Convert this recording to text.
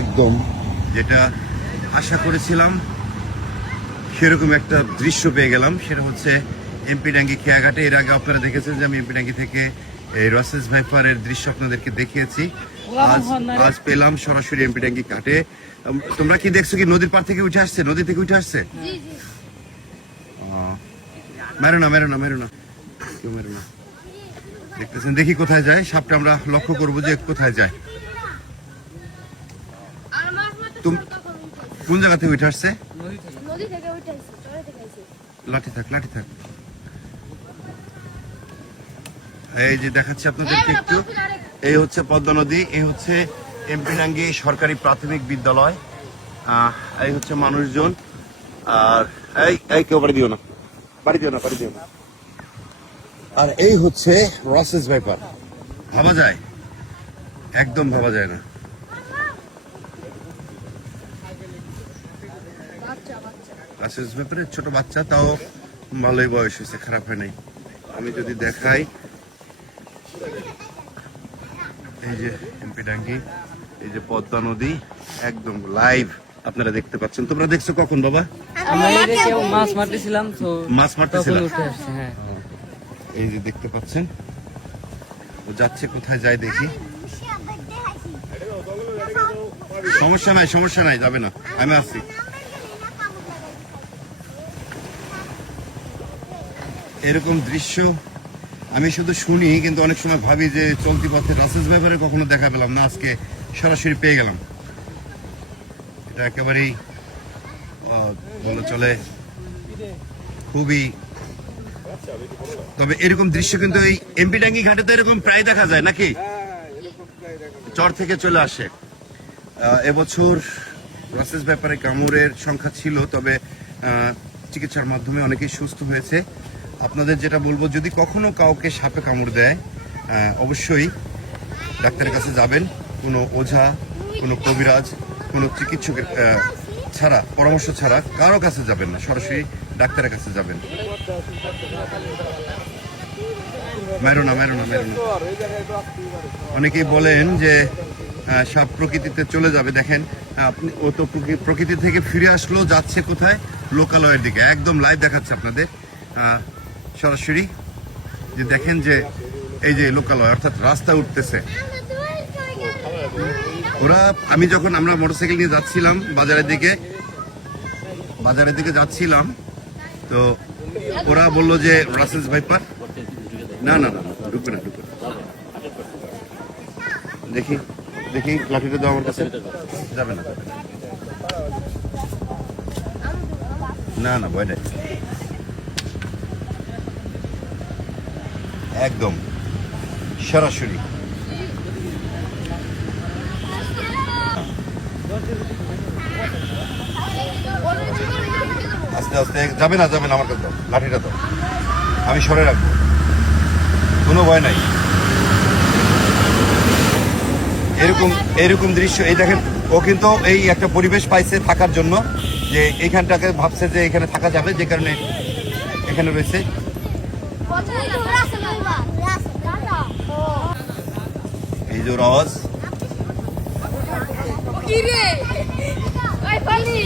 একদম যেটা আশা করেছিলাম সেরকম একটা দৃশ্য পেয়ে গেলাম সেটা হচ্ছে এমপি ডাঙ্গি খেয়াঘাটে এর আগে আপনারা দেখেছেন যে আমি এমপি ডাঙ্গি থেকে এই রসেস ভাইফারের দৃশ্য আপনাদেরকে দেখিয়েছি আজ আজ পেলাম সরাসরি এমপি ডাঙ্গি ঘাটে তোমরা কি দেখছো কি নদীর পার থেকে উঠে আসছে নদী থেকে উঠে আসছে মেরো না মেরো না মেরো না কেউ মেরো না দেখতেছেন দেখি কোথায় যায় সাপটা আমরা লক্ষ্য করবো যে কোথায় যায় কোন জায়গা থেকে উঠে আসছে লাঠি থাক লাঠি থাক এই যে দেখাচ্ছি আপনাদেরকে হ্যাঁ, একটু এই হচ্ছে পদ্মা নদী এই হচ্ছে সরকারি প্রাথমিক বিদ্যালয় এই হচ্ছে মানুষজন আর এই এই কেউ বাড়ি দিও না বাড়ি দিও না বাড়ি দিও না আর এই হচ্ছে রসেস ব্যাপার ভাবা যায় একদম ভাবা যায় না লাইসেন্স ব্যাপারে ছোট বাচ্চা তাও ভালোই বয়স হয়েছে খারাপ হয় নাই আমি যদি দেখাই এই যে এমপি ডাঙ্গি এই যে পদ্মা নদী একদম লাইভ আপনারা দেখতে পাচ্ছেন তোমরা দেখছো কখন বাবা মাছ মারতেছিলাম মাছ মারতেছিলাম হ্যাঁ। এই যে দেখতে পাচ্ছেন ও যাচ্ছে কোথায় যায় দেখি সমস্যা নাই সমস্যা নাই যাবে না আমি আসছি এরকম দৃশ্য আমি শুধু শুনি কিন্তু অনেক সময় ভাবি যে চলতি পথে রাসেস ব্যাপারে কখনো দেখা পেলাম না আজকে সরাসরি পেয়ে গেলাম এটা একেবারেই বলে চলে খুবই তবে এরকম দৃশ্য কিন্তু এই এমপি ডাঙ্গি ঘাটে তো এরকম প্রায় দেখা যায় নাকি চর থেকে চলে আসে এবছর রাসেস ব্যাপারে কামড়ের সংখ্যা ছিল তবে চিকিৎসার মাধ্যমে অনেকেই সুস্থ হয়েছে আপনাদের যেটা বলবো যদি কখনো কাউকে সাপে কামড় দেয় অবশ্যই ডাক্তারের কাছে যাবেন কোনো ওঝা কোনো কবিরাজ কোনো চিকিৎসকের ছাড়া পরামর্শ ছাড়া কারো কাছে যাবেন না সরাসরি ডাক্তারের কাছে যাবেন মেরোনা মেরোনা মেরোনা অনেকেই বলেন যে সাপ প্রকৃতিতে চলে যাবে দেখেন আপনি ও তো প্রকৃতি থেকে ফিরে আসলো যাচ্ছে কোথায় লোকালয়ের দিকে একদম লাইভ দেখাচ্ছে আপনাদের সরাসরি যে দেখেন যে এই যে লোকালয় অর্থাৎ রাস্তা উঠতেছে ওরা আমি যখন আমরা মোটরসাইকেল নিয়ে যাচ্ছিলাম বাজারের দিকে বাজারের দিকে যাচ্ছিলাম তো ওরা বলল যে রাসেস ভাইপার না না না ঢুকবে না ঢুকবে দেখি দেখি লাঠিটা দাও আমার কাছে যাবে না না না ভয় নাই একদম সরাসরি আস্তে আস্তে যাবে না যাবে না আমার কাছে লাঠিটা তো আমি সরে রাখবো কোনো ভয় নাই এরকম এরকম দৃশ্য এই দেখেন ও কিন্তু এই একটা পরিবেশ পাইছে থাকার জন্য যে এইখানটাকে ভাবছে যে এখানে থাকা যাবে যে কারণে এখানে রয়েছে এই যে রস কি রে ওই পানি